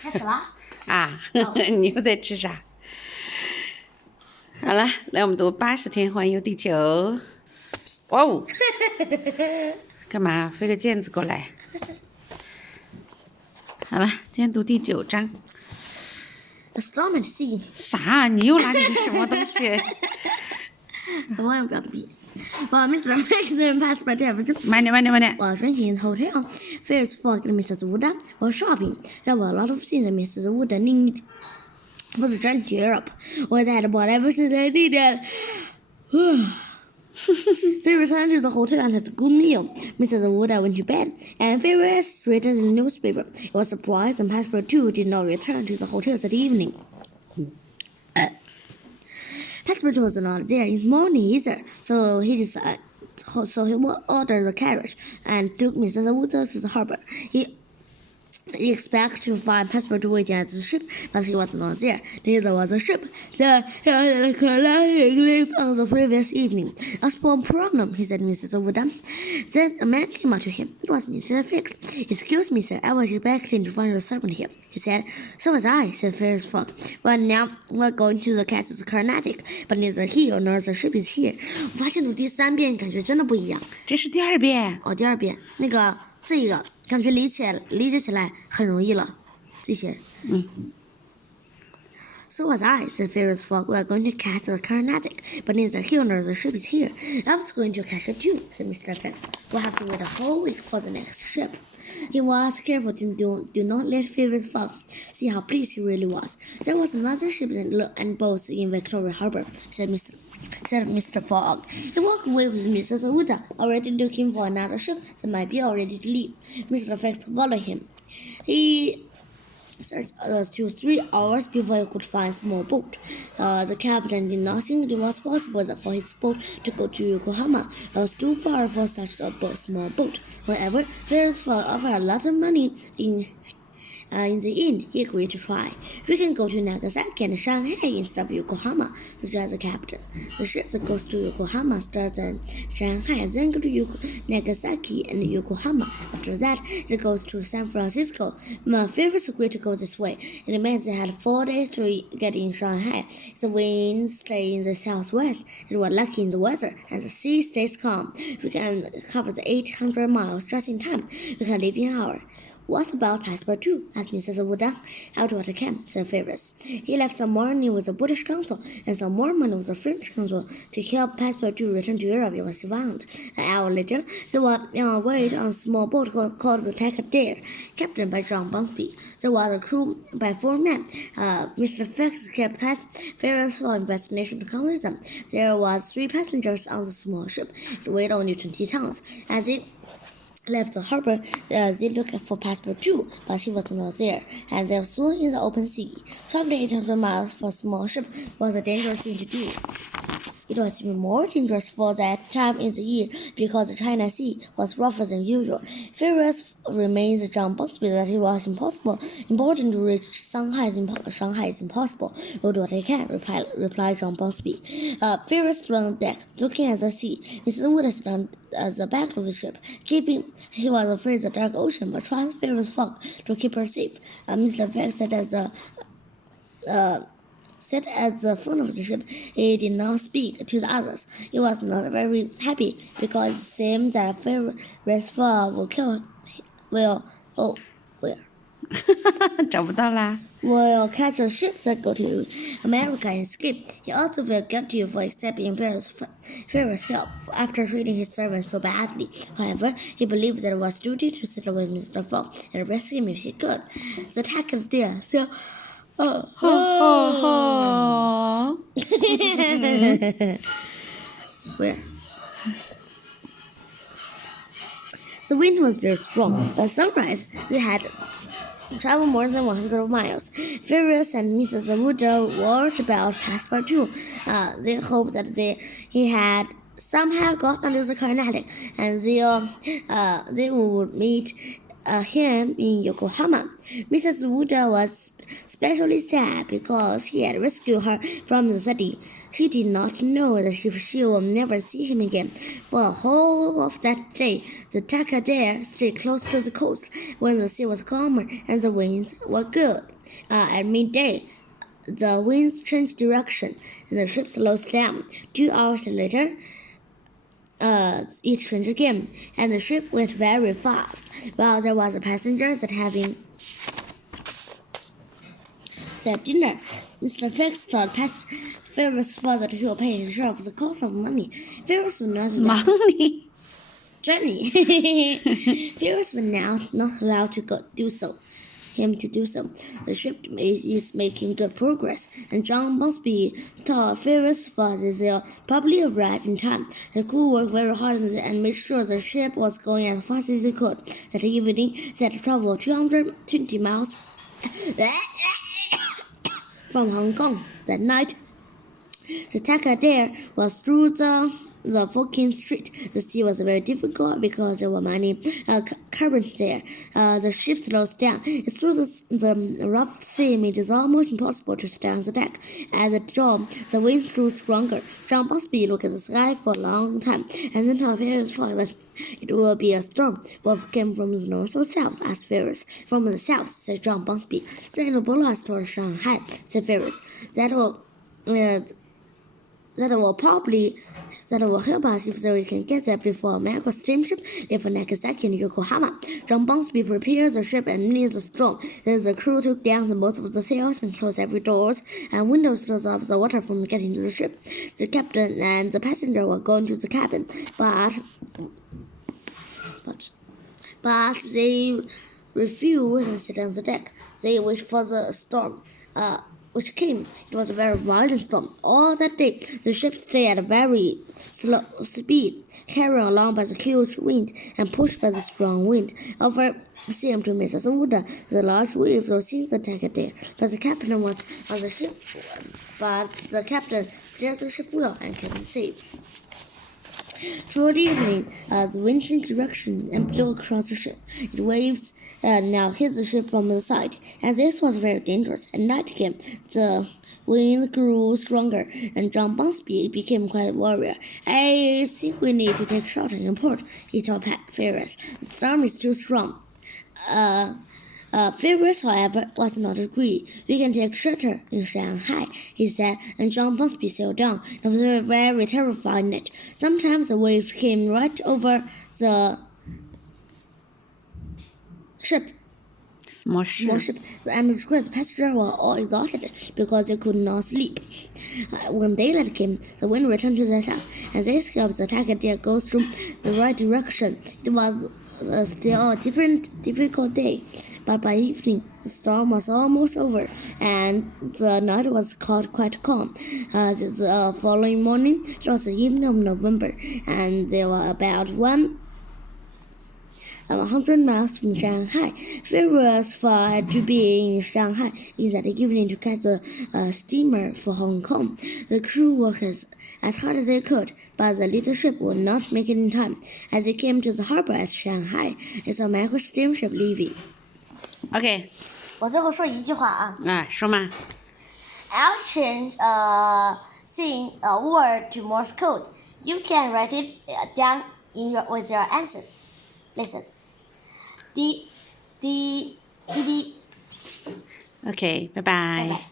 开始了。你又在吃啥？好了，来我们读80天环游地球。哇哦！干嘛飞个毽子过来？好了，今天读第9章。A storm at sea. 啥？你又拿你的什么东西？我忘了不要比。Well, Mr. Maxton passed by the 慢点。while drinking in the hotel. Phileas Fogg and Mrs. Wood were shopping. There were a lot of things that Mrs. Wood needed for the journey to Europe. Or they had bought ever since they needed. They returned to the hotel and had a good meal. Mrs. Wood went to bed, and Phileas read the newspaper. He was surprised and Passepartout did not return to the hotel that evening. Passepartout was not there in the morning either, so he ordered the carriage and took Mrs. Wood to the harbor. He expected to find Passepartout waiting at the ship, but he was not there. Neither was the ship. The collected from the previous evening. A small problem, he said to Mrs. Wood. Then a man came up to him. It was Mr. Fix. Excuse me, sir, I was expecting to find your servant here, he said. So was I, said Phileas Fogg. But now we're going to the Cat's Carnatic, but neither he nor the ship is here. 我发现读第3遍感觉真的不一样。这是第2遍。第2遍，这个感觉理解起来很容易了，这些。So was I, said Phileas Fogg. We are going to catch the Carnatic, but neither he nor the ship is here. I was going to catch it too, said Mr. Fix. We'll have to wait a whole week for the next ship. He was careful to do not let Phileas Fogg see how pleased he really was. There was another ship and boats in Victoria Harbour, said Mr. Fogg. He walked away with Mrs. Wood, already looking for another ship that might be all ready to leave. Mr. Fix followed him. He searched 2 or 3 hours before he could find a small boat. The captain did not think it was possible for his boat to go to Yokohama. It was too far for such a small boat. However, Phileas Fogg offered a lot of money in the end, he agreed to try. We can go to Nagasaki and Shanghai instead of Yokohama, suggested the captain. The ship that goes to Yokohama starts in Shanghai, then goes to Nagasaki and Yokohama. After that, it goes to San Francisco. My favorite agreed to go this way. It meant they had 4 days to get in Shanghai. The wind stayed in the southwest. It was lucky in the weather, and the sea stays calm. We can cover the 800 miles just in time. We can leave in an hour. What about Passepartout? Asked Mrs. Wood. I'll do what I can, said Phileas. He left some money with the British consul and some more money with the French consul to help Passepartout return to Europe. It was found. An hour later, they were on a voyage on a small boat called the Tankadere, captained by John Bunsby. There was a crew by 4 men. Mr. Fix kept Phileas for investigation to come with them. There was 3 passengers on the small ship. It weighed only 20 tons. As it left the harbor, they looked for Passepartout, but he was not there, and they were soon in the open sea. Traveling 800 miles for a small ship was a dangerous thing to do. It was even more dangerous for that time in the year because the China Sea was rougher than usual. Phileas remains John Bunsby that it was important to reach Shanghai is impossible. We'll do what I can, replied John Bunsby. Phileas stood on the deck, looking at the sea. Mrs. Wood sat at the back of the ship. He was afraid of the dark ocean, but trusted Phileas Fogg to keep her safe. Mr. Fix sat at the front of the ship. He did not speak to the others. He was not very happy because it seemed that Phileas Fogg will catch a ship that go to America and escape. He also felt guilty for accepting Phileas' help after treating his servants so badly. However, he believed that it was duty to settle with Mr. Fogg and rescue him if he could. The Tankadere sailed. Where? The wind was very strong. By sunrise, they had traveled more than 100 miles. Phileas and Mrs. Wood worried about Passepartout. They hoped that he had somehow got under the Carnatic, and they would meet him in Yokohama. Mrs. Wooda was especially sad because he had rescued her from the city. She did not know that she would never see him again. For the whole of that day, the Takadare stayed close to the coast when the sea was calmer and the winds were good. At midday, the winds changed direction and the ship slowed down. 2 hours later, it changed again, and the ship went very fast. While there was a passenger that having their dinner, Mr. Fix thought Ferris thought that he would pay his share of the cost of money. Ferris would not Money. journey. Ferris was now not allowed to do so. The ship is making good progress, and John Busby told Ferris that they'll probably arrive in time. The crew worked very hard and made sure the ship was going as fast as it could. That evening, they had traveled 220 miles from Hong Kong. That night, the Takadare was through the Fokin Street. The sea was very difficult because there were many currents there. The ship slowed down. Through the rough sea, it is almost impossible to stay on the deck. At the dawn, the wind grew stronger. John Busby looked at the sky for a long time, and then told Ferris that it will be a storm. What came from the north or south? Asked Ferris. From the south, said John Busby. Send a blast toward Shanghai, said Ferris. That will help us if we can get there before America's steamship leaves Nagasaki and Yokohama. John Busby prepared the ship and near the storm. Then the crew took down most of the sails and closed every doors and windows to stop the water from getting to the ship. The captain and the passenger were going to the cabin, but they refused to sit on the deck. They waited for the storm. Which came. It was a very violent storm. All that day, the ship stayed at a very slow speed, carried along by the huge wind and pushed by the strong wind. Over seemed to Mrs. Wooda, the large waves were seeing the Takadare, but the captain was on the ship. But the captain steered the ship well and kept it safe. Toward evening, the wind changed direction and blew across the ship. The waves now hit the ship from the side, and this was very dangerous. At night came, the wind grew stronger, and John Busby became quite a warrior. I think we need to take shelter in port, he told Ferris. The storm is too strong. Ferris, however, was not agree. We can take shelter in Shanghai, he said, and John Busby sailed down. It was a very terrifying night. Sometimes the waves came right over the ship. Small ship, and the passengers were all exhausted because they could not sleep. When daylight came, the wind returned to the south, and this helped the Takadare go through the right direction. It was still a difficult day, but by evening, the storm was almost over, and the night was quite calm. The following morning, it was the evening of November, and they were about 100 miles from Shanghai. Ferris had to be in Shanghai in that evening to catch the steamer for Hong Kong. The crew worked as hard as they could, but the little ship would not make it in time. As they came to the harbor at Shanghai, it's a American steamship leaving. OK. 我最后说一句话啊。说嘛。I'll change saying a word to Morse code. You can write it down with your answer. Listen. D. OK. 拜拜。